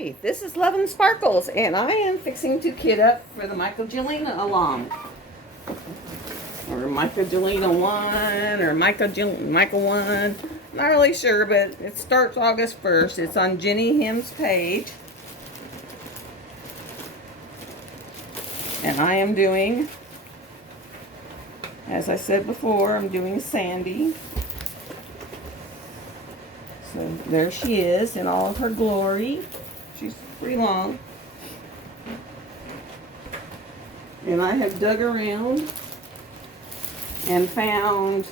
Hi, this is Love and Sparkles, and I am fixing to kit up for the Jelina along. Or Jelina1, or myka1. Not really sure, but it starts August 1st. It's on Jenny Him's page. And I am doing, as I said before, I'm doing Sandy. So there she is in all of her glory. She's pretty long. And I have dug around and found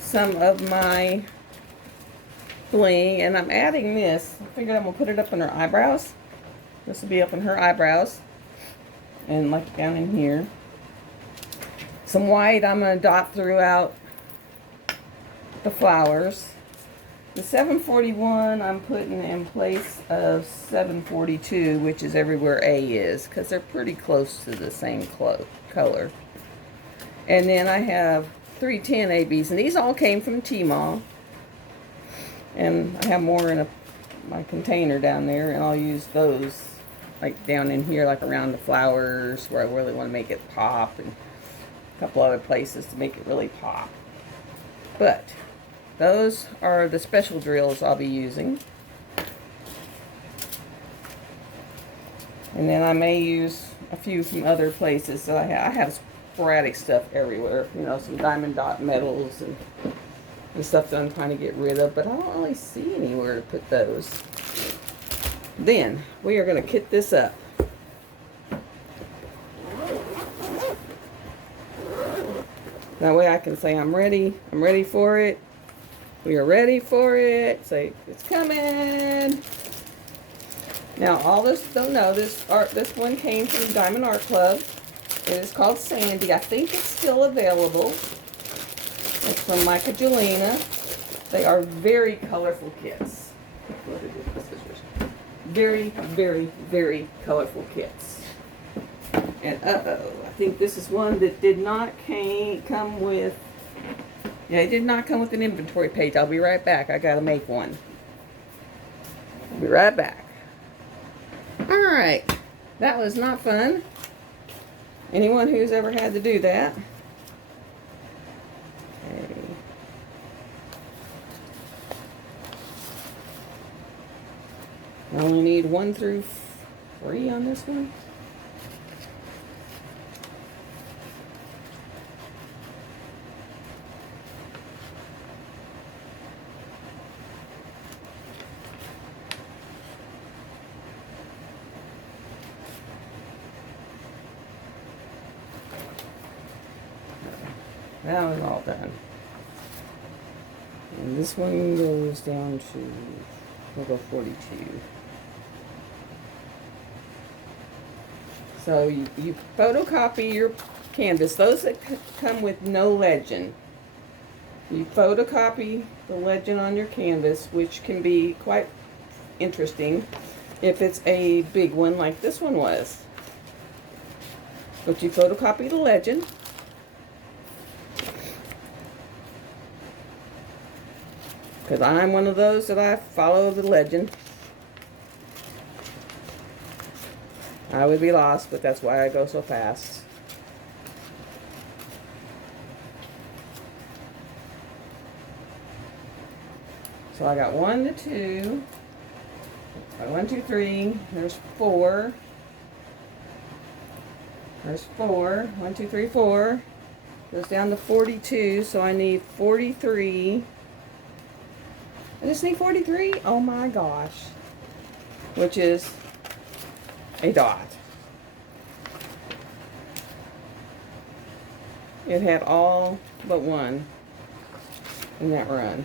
some of my bling, and I'm adding this. I figured I'm gonna put it up in her eyebrows. This will be up in her eyebrows and like down in here. Some white I'm gonna dot throughout the flowers. The 741 I'm putting in place of 742, which is everywhere A is, because they're pretty close to the same color. And then I have 310 ABs, and these all came from Tmall. And I have more in my container down there, and I'll use those like down in here, like around the flowers, where I really want to make it pop, and a couple other places to make it really pop. But those are the special drills I'll be using. And then I may use a few from other places. So I have sporadic stuff everywhere. You know, some diamond dot metals and stuff that I'm trying to get rid of. But I don't really see anywhere to put those. Then we are going to kit this up. That way I can say I'm ready for it. We are ready for it. Say it's coming. Now, all this don't know, this one came from Diamond Art Club. It is called Sandy. I think it's still available. It's from Myka Jelina. They are very colorful kits. Very, very, very colorful kits. And I think this is one that did not come with. Yeah, it did not come with an inventory page. I'll be right back. I gotta make one. I'll be right back. Alright. That was not fun. Anyone who's ever had to do that. Okay. I only need 1 through 3 on this one. That was all done. And this one goes down to, we'll go 42. So you photocopy your canvas. Those that come with no legend. You photocopy the legend on your canvas, which can be quite interesting if it's a big one like this one was. But you photocopy the legend. Because I'm one of those that I follow the legend. I would be lost, but that's why I go so fast. So I got 1 to 2. 1, 2, 3. There's 4. There's 4. 1, 2, 3, 4. Goes down to 42, so I need 43. I just need 43? Oh my gosh. Which is a dot. It had all but one in that run.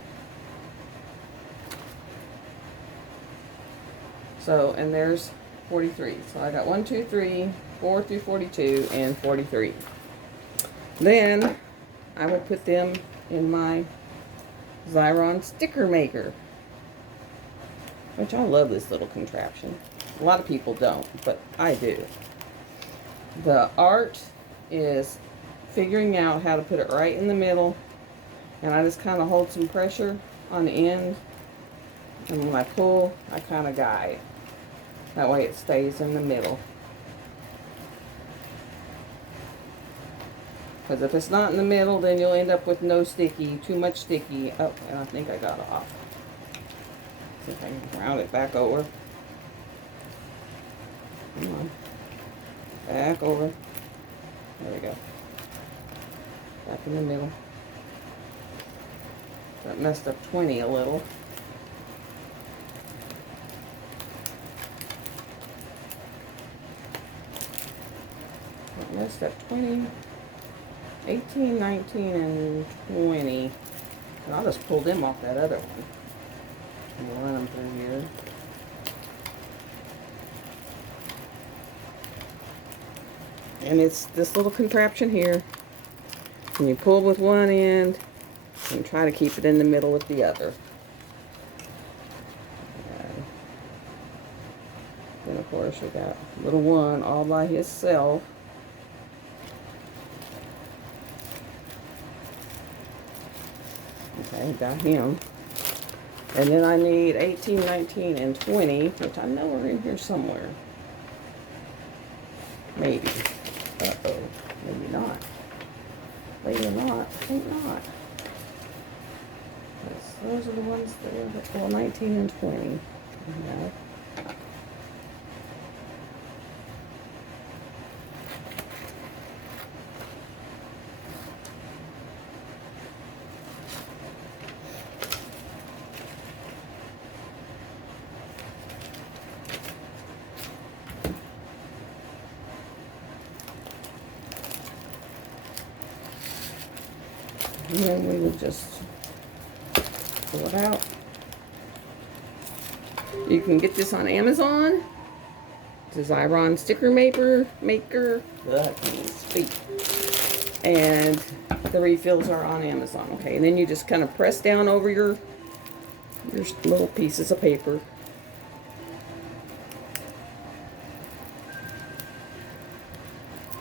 So, and there's 43. So I got 1, 2, 3, 4 through 42, and 43. Then I would put them in my Xyron sticker maker, which I love this little contraption. A lot of people don't, but I do. The art is figuring out how to put it right in the middle, and I just kind of hold some pressure on the end And when I pull, I kind of guide. That way it stays in the middle. Because if it's not in the middle, then you'll end up with no sticky, too much sticky. Oh, and I think I got it off. See if I can round it back over. Come on. Back over. There we go. Back in the middle. That messed up 20 a little. That messed up 20, 18, 19, and 20. And I'll just pull them off that other one. And we'll run them through here. And it's this little contraption here. And you pull with one end and try to keep it in the middle with the other. And then of course we got little one all by himself. Okay, got him. And then I need 18, 19, and 20, which I know are in here somewhere. Maybe. Uh-oh. Maybe not. Maybe not. I think not. Those are the ones that are, well, 19 and 20. Okay. And then we would just pull it out. You can get this on Amazon. This is Iron sticker maker. Ugh, I can't even speak. And the refills are on Amazon. Okay, and then you just kind of press down over your little pieces of paper.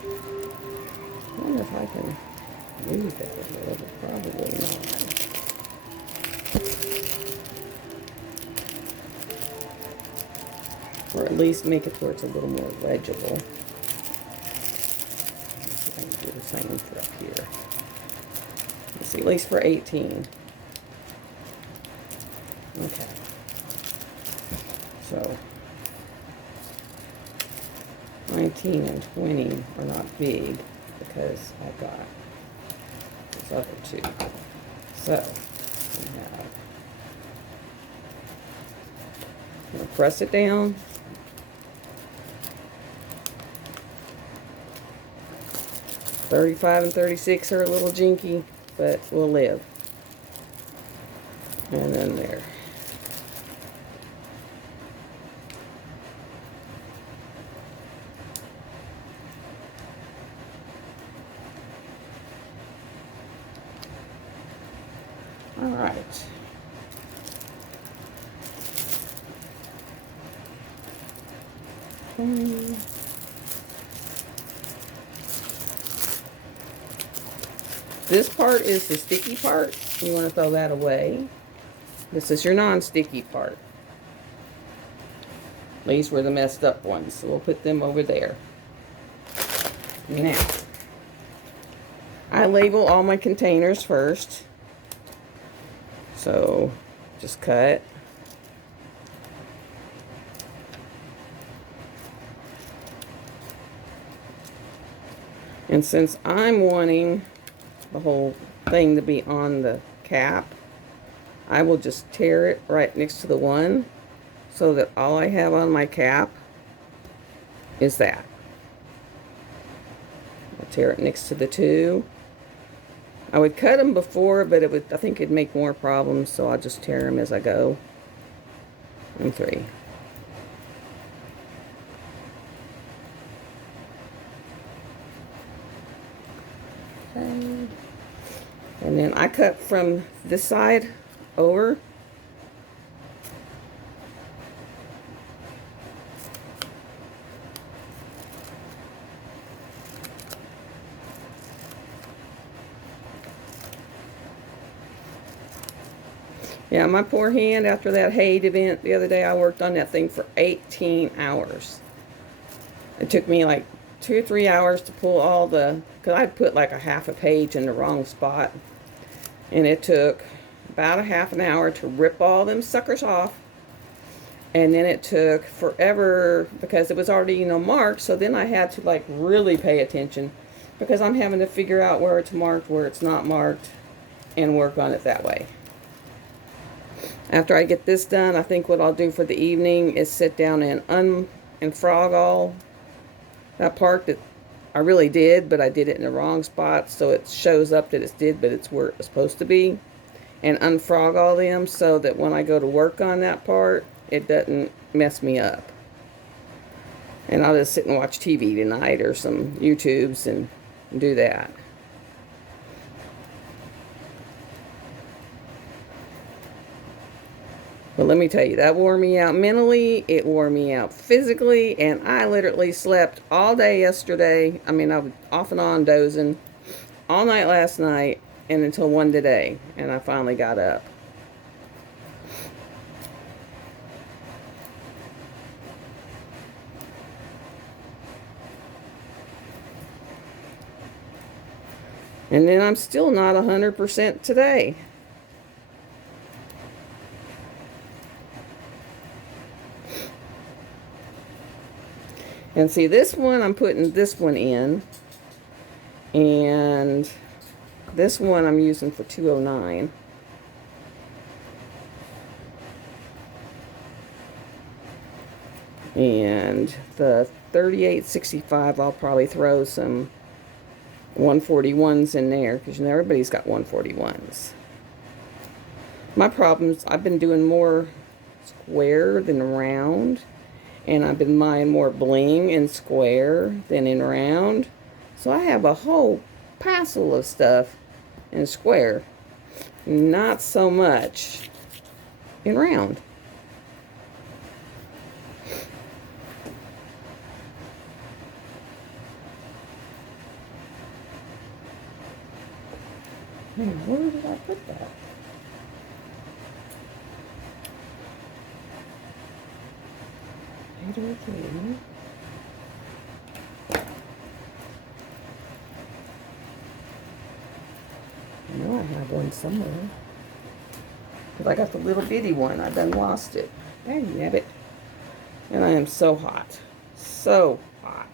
I wonder if I can move that a little bit. Probably not. Or at least make it where it's a little more legible. Let's see if I can do the same for up here. Let's see, at least for 18. Okay. So 19 and 20 are not big because I've got these other two. So we have, I'm going to press it down. $35 and $36 are a little jinky, but we'll live. And then there. All right. This part is the sticky part. You want to throw that away. This is your non-sticky part. These were the messed up ones, so we'll put them over there. Now, I label all my containers first. So, just cut. And since I'm wanting the whole thing to be on the cap, I will just tear it right next to the one so that all I have on my cap is that. I'll tear it next to the two. I would cut them before, but I think it'd make more problems, so I'll just tear them as I go. And 3. Okay. And then I cut from this side over. Yeah, my poor hand after that Hade event the other day, I worked on that thing for 18 hours. It took me like 2 or 3 hours to pull all the, because I'd put like a half a page in the wrong spot. And it took about a half an hour to rip all them suckers off. And then it took forever because it was already, marked. So then I had to like really pay attention because I'm having to figure out where it's marked, where it's not marked, and work on it that way. After I get this done, I think what I'll do for the evening is sit down and frog all that part that I really did, but I did it in the wrong spot, so it shows up that it's did, but it's where it was supposed to be. And unfrog all them so that when I go to work on that part, it doesn't mess me up. And I'll just sit and watch TV tonight or some YouTubes and do that. But let me tell you, that wore me out mentally, it wore me out physically, and I literally slept all day yesterday. I mean, I was off and on dozing all night last night and until 1 today, and I finally got up. And then I'm still not 100% today. And see, this one, I'm putting this one in. And this one I'm using for 209. And the 3865, I'll probably throw some 141s in there because everybody's got 141s. My problems, I've been doing more square than round. And I've been buying more bling in square than in round. So I have a whole passel of stuff in square. Not so much in round. Hey, where did I put that? Okay. I know I have one somewhere. Because I got the little bitty one. I done lost it. There you have it. And I am so hot. So hot.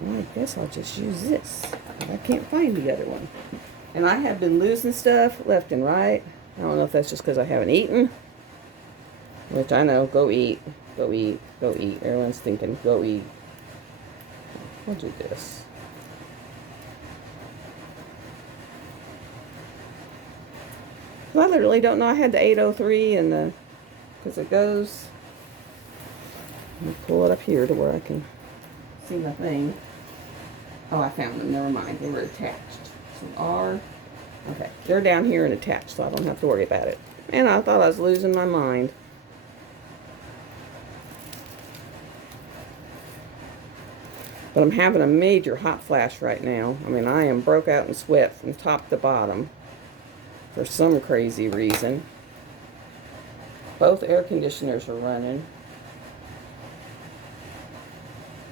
Well, I guess I'll just use this. I can't find the other one. And I have been losing stuff left and right. I don't know if that's just because I haven't eaten. Which I know, go eat, go eat, go eat. Everyone's thinking, go eat. We'll do this. Well, I literally don't know. I had the 803 and the, because it goes, let me pull it up here to where I can see the thing. Oh, I found them. Never mind. They were attached. Some R. Okay. They're down here and attached, so I don't have to worry about it. And I thought I was losing my mind. But I'm having a major hot flash right now. I mean, I am broke out in sweat from top to bottom for some crazy reason. Both air conditioners are running.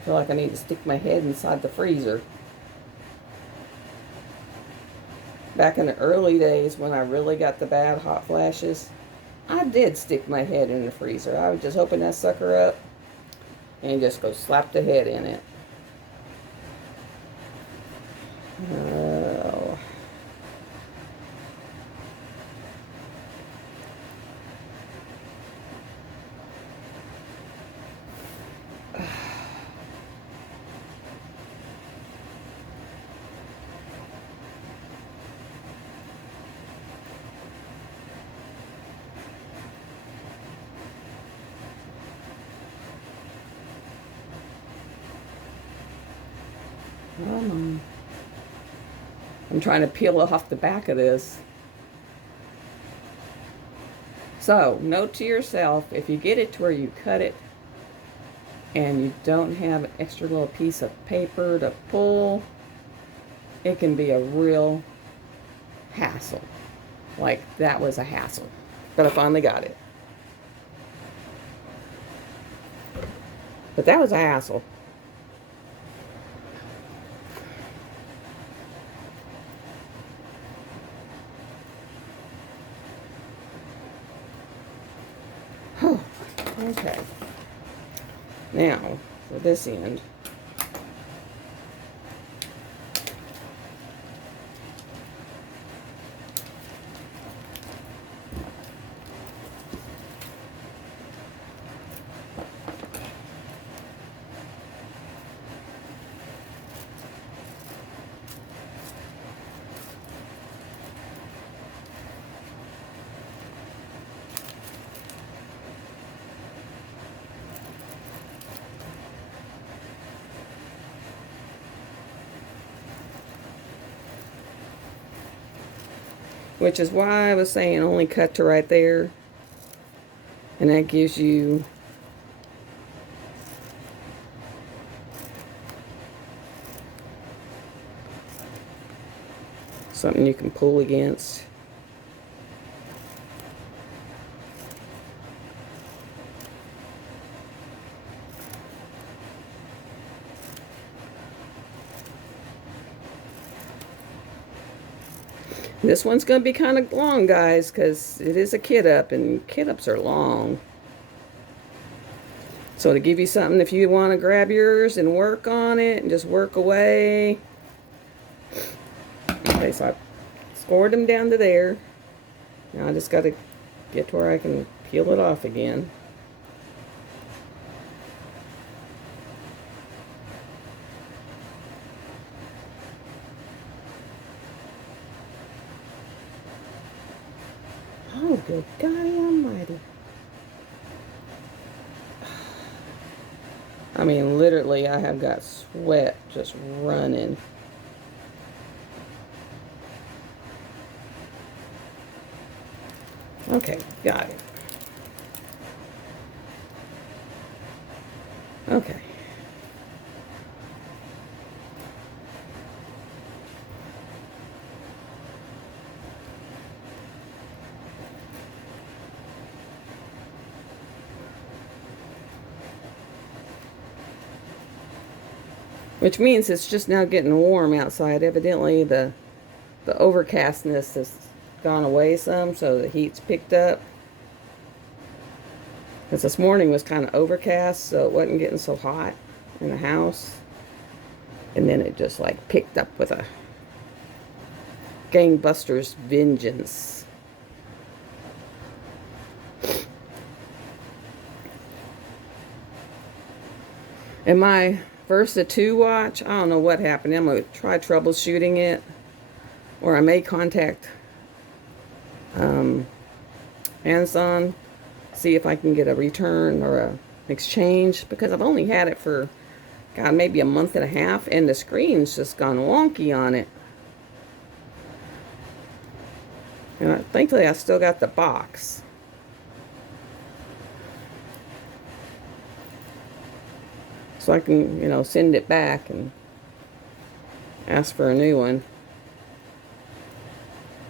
I feel like I need to stick my head inside the freezer. Back in the early days when I really got the bad hot flashes, I did stick my head in the freezer. I would just open that sucker up and just go slap the head in it. Oh. I'm trying to peel off the back of this. So, note to yourself, if you get it to where you cut it and you don't have an extra little piece of paper to pull, it can be a real hassle. Like, that was a hassle. But I finally got it. But that was a hassle. Okay. Now, for this end. Which is why I was saying only cut to right there. And that gives you something you can pull against. This one's going to be kind of long, guys, because it is a kit up, and kit ups are long. So to give you something, if you want to grab yours and work on it and just work away. Okay, so I scored them down to there. Now I just got to get to where I can peel it off again. Oh, good God Almighty. I mean, literally, I have got sweat just running. Okay, got it. Okay. Which means it's just now getting warm outside. Evidently, the overcastness has gone away some, so the heat's picked up. Because this morning was kind of overcast, so it wasn't getting so hot in the house. And then it just like picked up with a gangbusters vengeance. And my Versa 2 watch, I don't know what happened. I'm going to try troubleshooting it. Or I may contact Amazon, see if I can get a return or an exchange. Because I've only had it for, God, maybe a month and a half. And the screen's just gone wonky on it. And thankfully I still got the box. So I can, you know, send it back and ask for a new one.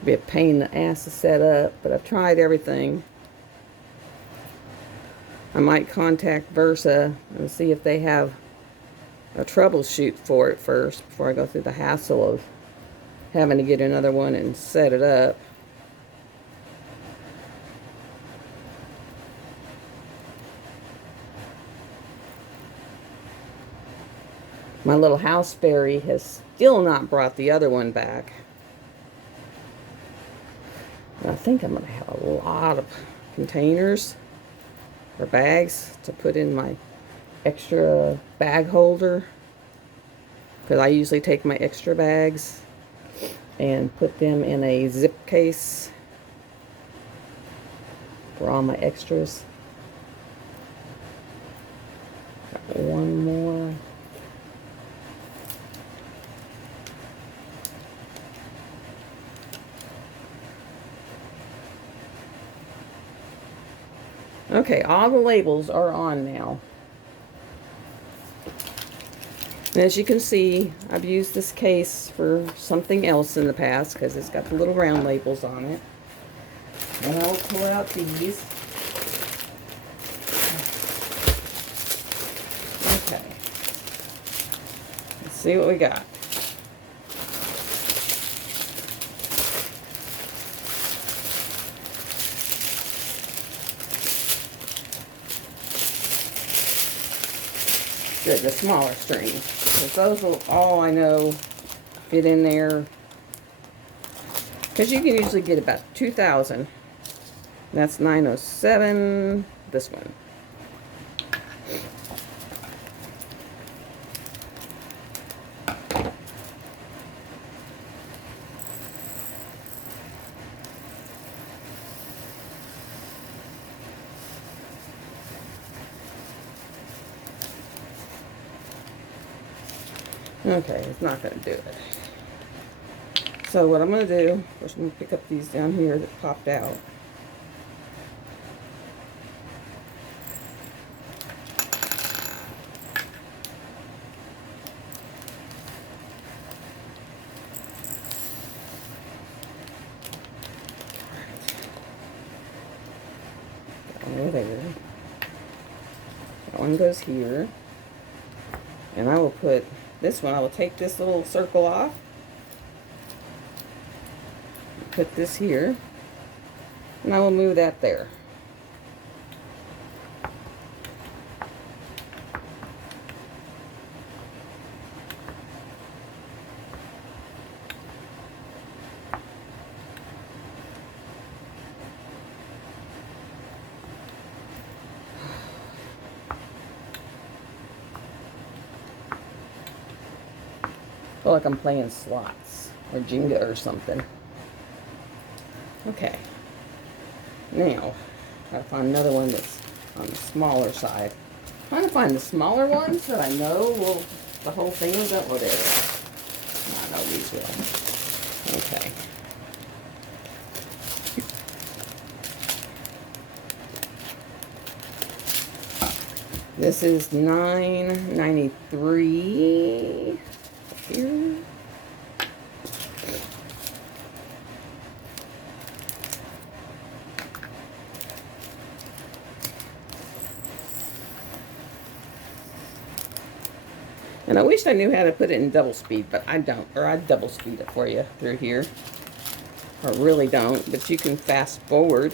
Be a pain in the ass to set up, but I've tried everything. I might contact Versa and see if they have a troubleshoot for it first before I go through the hassle of having to get another one and set it up. My little house fairy has still not brought the other one back. And I think I'm going to have a lot of containers or bags to put in my extra bag holder. Because I usually take my extra bags and put them in a zip case for all my extras. Got one more. Okay, all the labels are on now. And as you can see, I've used this case for something else in the past because it's got the little round labels on it. And I'll pull out these. Okay. Let's see what we got. Good, the smaller string. Because those will all, I know, fit in there. Because you can usually get about 2,000. That's 907. This one. Okay, it's not going to do it. So what I'm going to do, first I'm going to pick up these down here that popped out. That one there. That one goes here. And I will put this one, I will take this little circle off. Put this here. And I will move that there. I feel like I'm playing slots or Jenga or something. Okay. Now, gotta find another one that's on the smaller side. I'm trying to find the smaller ones that I know will, the whole thing will go, whatever. I know these will. Okay. This is $9.93 here. And I wish I knew how to put it in double speed, but I don't. Or I'd double speed it for you through here. Or really don't, but you can fast forward.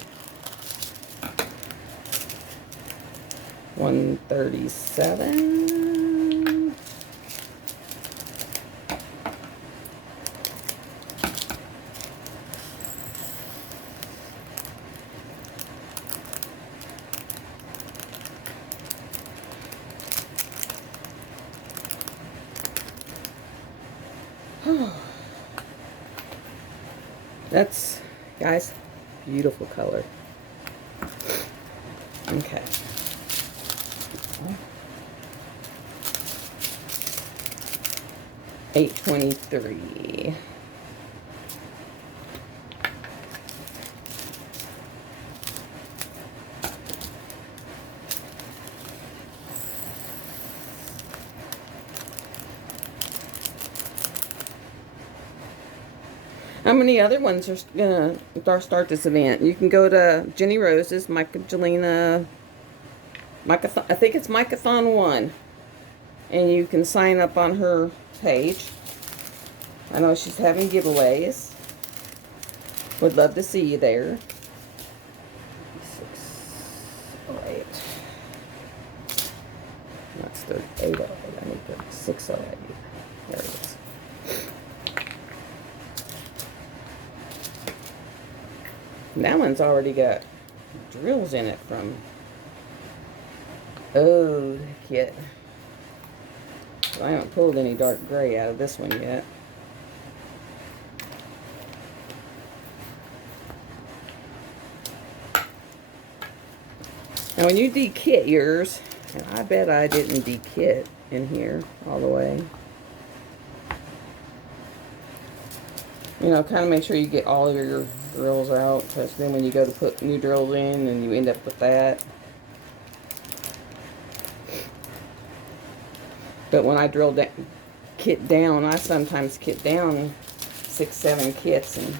137. That's, guys, beautiful color. Okay. $8.23. How many other ones are gonna start this event? You can go to Jenny Rose's, Myka, Jelina, Mykathon, I think it's mykathon1, and you can sign up on her page. I know she's having giveaways. Would love to see you there. 608. That's the 808. I need the 608. There it is. That one's already got drills in it from the kit. I haven't pulled any dark gray out of this one yet. Now when you de-kit yours, and I bet I didn't de-kit in here all the way. You know, kind of make sure you get all of your drills out, because then when you go to put new drills in and you end up with that. But when I drill that kit down, I sometimes kit down 6, 7 kits, and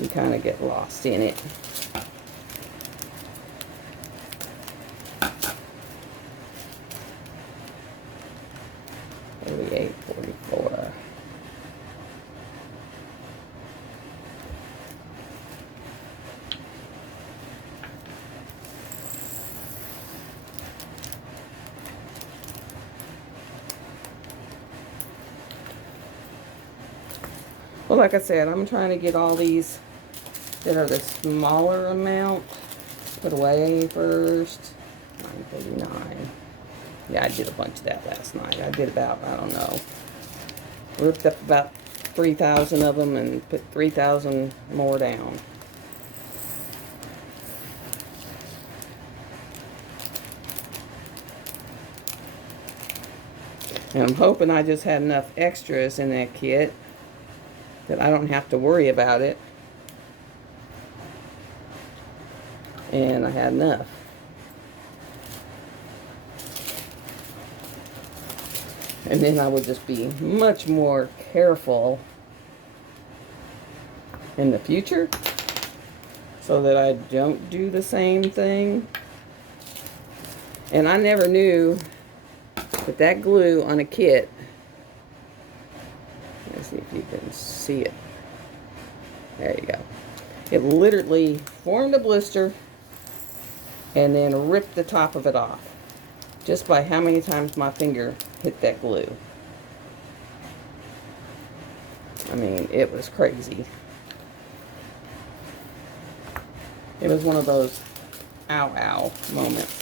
you kind of get lost in it. $48.44. Well, like I said, I'm trying to get all these that are the smaller amount put away first. $9.39. Yeah, I did a bunch of that last night. I did about, I don't know, ripped up about 3,000 of them and put 3,000 more down. And I'm hoping I just had enough extras in that kit that I don't have to worry about it. And I had enough. And then I would just be much more careful in the future so that I don't do the same thing. And I never knew that that glue on a kit, let's see if you can see it. There you go. It literally formed a blister and then ripped the top of it off just by how many times my finger hit that glue. I mean, it was crazy. It was one of those ow ow moments.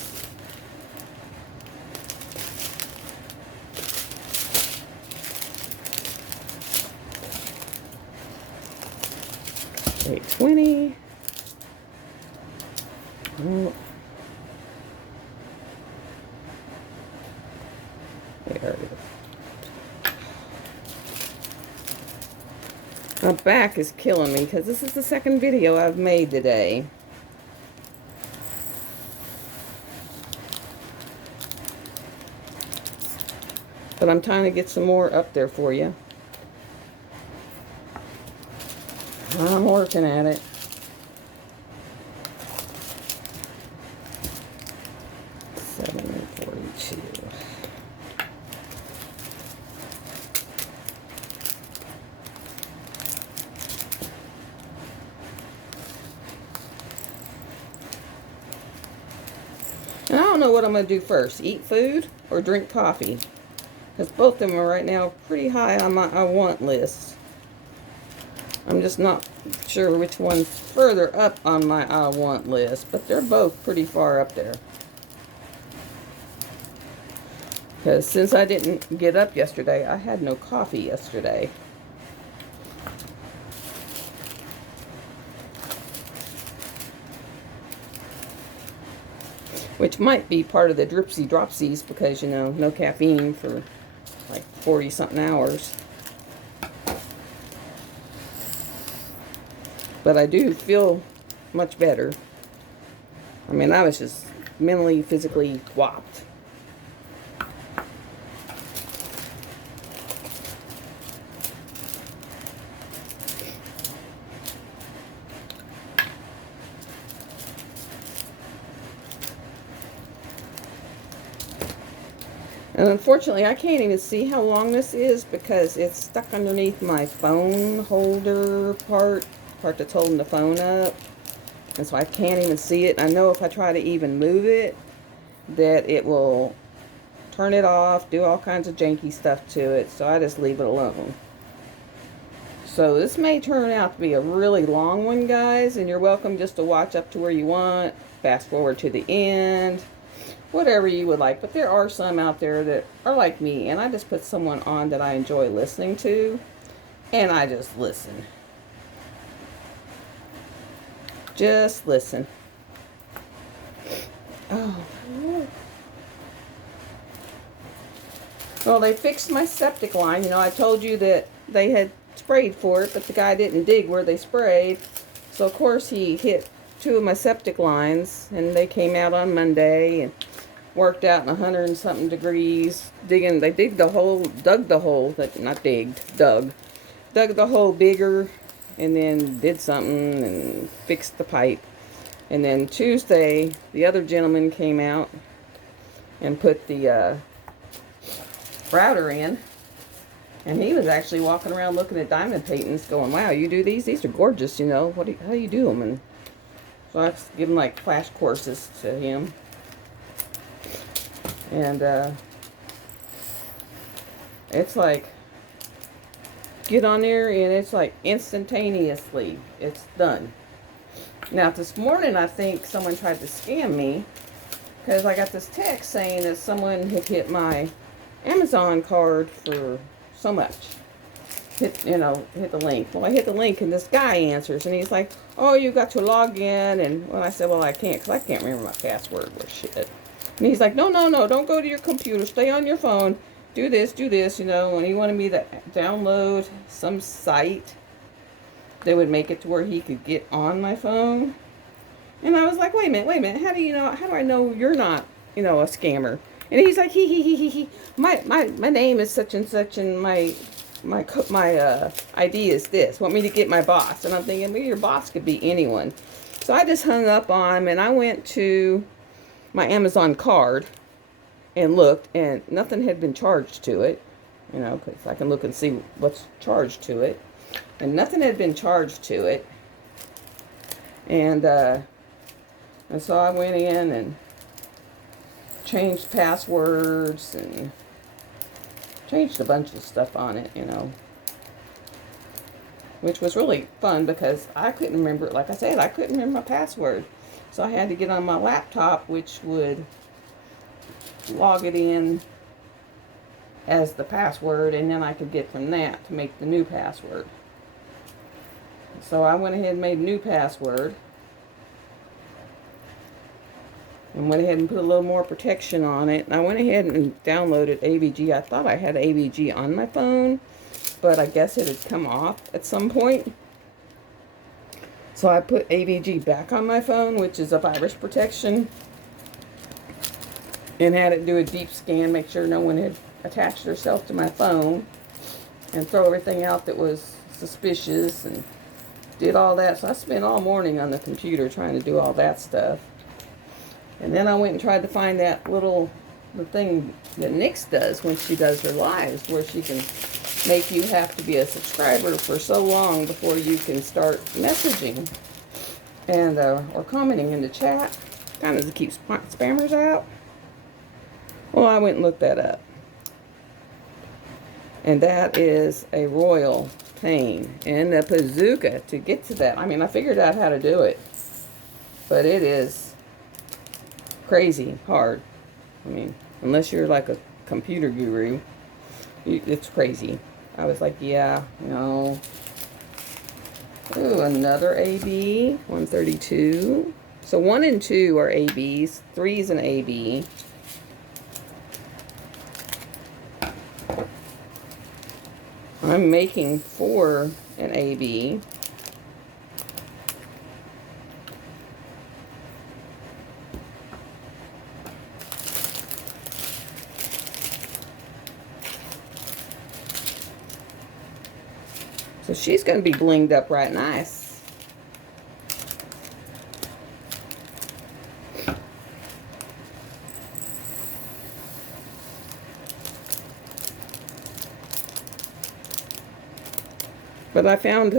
$8.20. Oh. There it is. My back is killing me because this is the second video I've made today. But I'm trying to get some more up there for you. I'm working at it. $7.42. And I don't know what I'm going to do first. Eat food or drink coffee. Because both of them are right now pretty high on my I want list. I'm just not sure which one's further up on my I want list. But they're both pretty far up there. Because since I didn't get up yesterday, I had no coffee yesterday. Which might be part of the dripsy dropsies because, you know, no caffeine for like 40-something hours. But I do feel much better. I mean, I was just mentally, physically whopped. And unfortunately, I can't even see how long this is because it's stuck underneath my phone holder part that's holding the phone up. And so I can't even see it. I know if I try to even move it, that it will turn it off, do all kinds of janky stuff to it. So I just leave it alone. So this may turn out to be a really long one, guys. And you're welcome just to watch up to where you want. Fast forward to the end. Whatever you would like. But there are some out there that are like me. And I just put someone on that I enjoy listening to. And I just listen. Just listen. Oh. Well, they fixed my septic line. You know, I told you that they had sprayed for it, but the guy didn't dig where they sprayed. So, of course, he hit 2 of my septic lines, and they came out on Monday. And worked out in 100 and something degrees, digging. They dug the hole, not digged, dug the hole bigger, and then did something and fixed the pipe. And then Tuesday, the other gentleman came out and put the router in. And he was actually walking around looking at diamond paintings going, wow, you do these? These are gorgeous, you know. How do you do them? And so I was giving like flash courses to him. And it's like, get on there and it's like instantaneously, it's done. Now this morning I think someone tried to scam me because I got this text saying that someone had hit my Amazon card for so much. Hit the link. Well, I hit the link and this guy answers and he's like, oh, you got to log in. And well, I said, well, I can't because I can't remember my password or shit. And he's like, no, don't go to your computer. Stay on your phone. Do this, you know. And he wanted me to download some site that would make it to where he could get on my phone. And I was like, wait a minute. How do I know you're not, a scammer? And he's like, he. My name is such and such, and my ID is this. Want me to get my boss? And I'm thinking, well, your boss could be anyone. So I just hung up on him, and I went to my Amazon card and looked, and nothing had been charged to it. Because I can look and see what's charged to it. And nothing had been charged to it. And so I went in and changed passwords and changed a bunch of stuff on it, which was really fun because I couldn't remember, like I said, I couldn't remember my password. So I had to get on my laptop, which would log it in as the password, and then I could get from that to make the new password. So I went ahead and made a new password. And went ahead and put a little more protection on it. And I went ahead and downloaded AVG. I thought I had AVG on my phone, but I guess it had come off at some point. So I put AVG back on my phone, which is a virus protection, and had it do a deep scan, make sure no one had attached themselves to my phone, and throw everything out that was suspicious, and did all that. So I spent all morning on the computer trying to do all that stuff. And then I went and tried to find that the thing that Nyx does when she does her lives, where she can make you have to be a subscriber for so long before you can start messaging and or commenting in the chat, kind of to keep spammers out. Well, I went and looked that up. And that is a royal pain in the bazooka to get to that. I mean, I figured out how to do it, but it is crazy hard. I mean, unless you're like a computer guru, it's crazy. I was like, yeah, no. Ooh, another AB, 132. So 1 and 2 are ABs, 3 is an AB. I'm making 4 an AB. So she's going to be blinged up right nice. But I found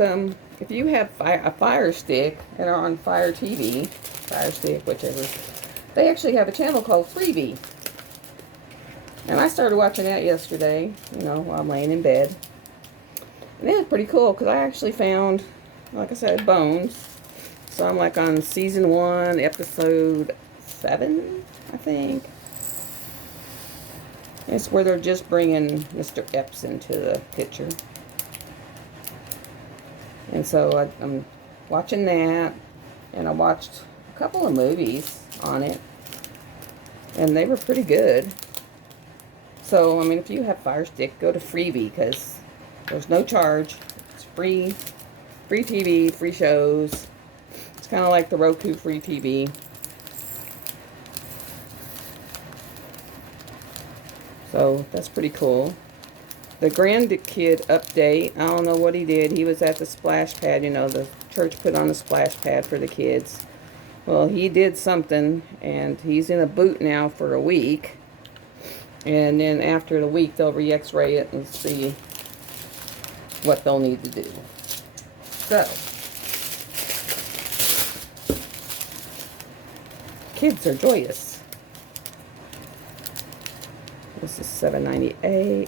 if you have a Fire Stick and are on Fire TV, Fire Stick, whichever, they actually have a channel called Freebie. And I started watching that yesterday, while I'm laying in bed. And it was pretty cool because I actually found, like I said, bones. So I'm like on season 1, episode 7, I think. It's where they're just bringing Mr. Epps into the picture. And so I'm watching that. And I watched a couple of movies on it. And they were pretty good. So, I mean, if you have Fire Stick, go to Freebie because there's no charge. It's free. Free TV, free shows. It's kind of like the Roku free TV. So that's pretty cool. The grandkid update, I don't know what he did. He was at the splash pad, you know, the church put on a splash pad for the kids. Well, he did something, and he's in a boot now for a week. And then after the week, they'll re-x-ray it and see what they'll need to do. So, kids are joyous. This is $7.98.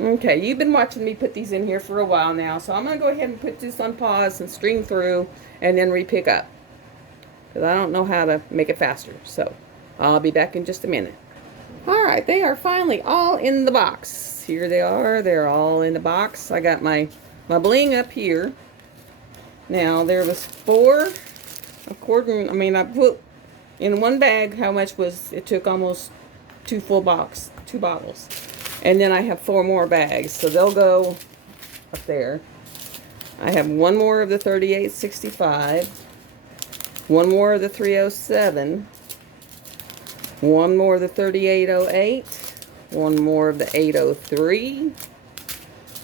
Okay, you've been watching me put these in here for a while now, so I'm going to go ahead and put this on pause and stream through and then re-pick up. Because I don't know how to make it faster, so I'll be back in just a minute. Alright, they are finally all in the box. Here they are, they're all in the box. I got my bling up here. Now, there was 4, according, I mean, I put in one bag how much was, it took almost 2 bottles. And then I have 4 more bags, so they'll go up there. I have 1 more of the 3865, 1 more of the 307, 1 more of the 3808, 1 more of the 803,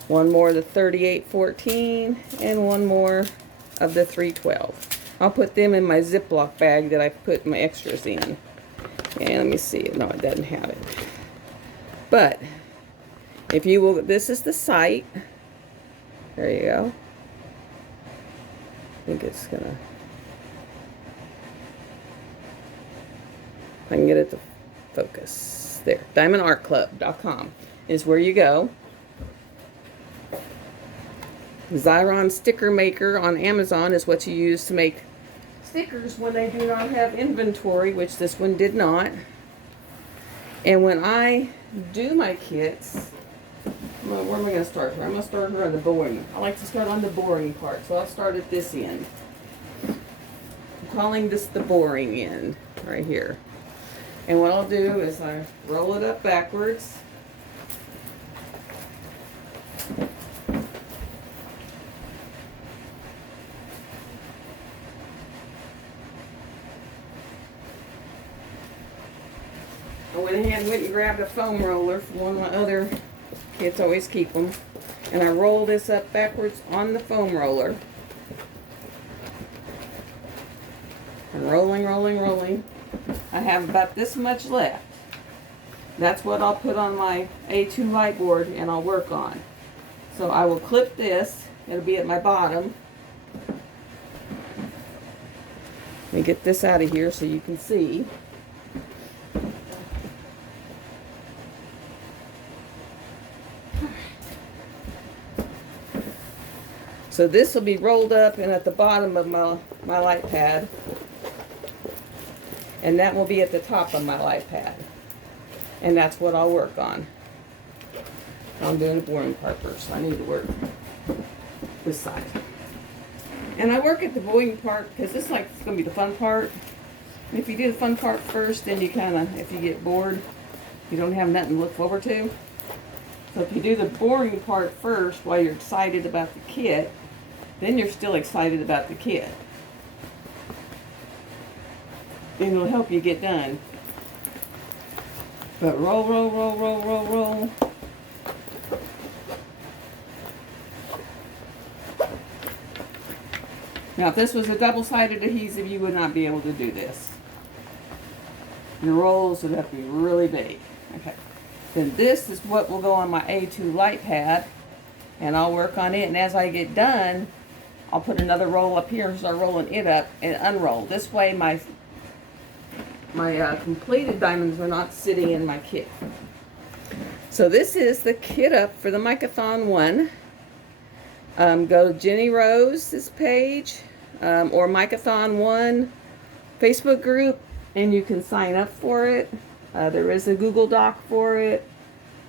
1 more of the 3814, and 1 more of the 312. I'll put them in my Ziploc bag that I put my extras in. And let me see. No, it doesn't have it. But if you will, this is the site. There you go. I think it's gonna, I can get it to focus. There, diamondartclub.com is where you go. Xyron sticker maker on Amazon is what you use to make stickers when they do not have inventory, which this one did not. And when I do my kits, well, where am I going to start her? I'm going to start her on the boring. I like to start on the boring part, so I'll start at this end. I'm calling this the boring end, right here. And what I'll do is I roll it up backwards. I went ahead and grabbed a foam roller from one of my other kids, always keep them. And I roll this up backwards on the foam roller. And rolling, rolling, rolling. I have about this much left. That's what I'll put on my A2 light board and I'll work on. So I will clip this. It'll be at my bottom. Let me get this out of here so you can see. So this will be rolled up and at the bottom of my light pad. And that will be at the top of my light pad. And that's what I'll work on. I'm doing the boring part first. I need to work this side. And I work at the boring part because this is like it's going to be the fun part. And if you do the fun part first, then you kind of, if you get bored, you don't have nothing to look forward to. So if you do the boring part first while you're excited about the kit, then you're still excited about the kit. And it'll help you get done. But roll, roll, roll, roll, roll, roll. Now, if this was a double-sided adhesive, you would not be able to do this. Your rolls would have to be really big. Okay. Then this is what will go on my A2 light pad, and I'll work on it. And as I get done, I'll put another roll up here and start rolling it up and unroll. This way, my completed diamonds are not sitting in my kit. So this is the kit up for the mykathon1. Go to Jenny Rose's page or mykathon1 Facebook group, and you can sign up for it. There is a Google Doc for it.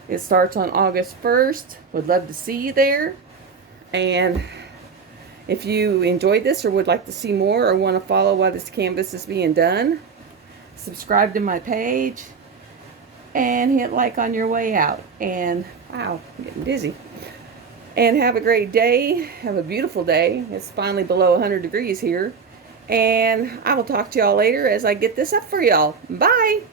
It starts on August 1st. Would love to see you there. And if you enjoyed this or would like to see more or want to follow while this canvas is being done, subscribe to my page. and hit like on your way out. And wow, I'm getting dizzy. And have a great day. Have a beautiful day. It's finally below 100 degrees here. And I will talk to y'all later as I get this up for y'all. Bye.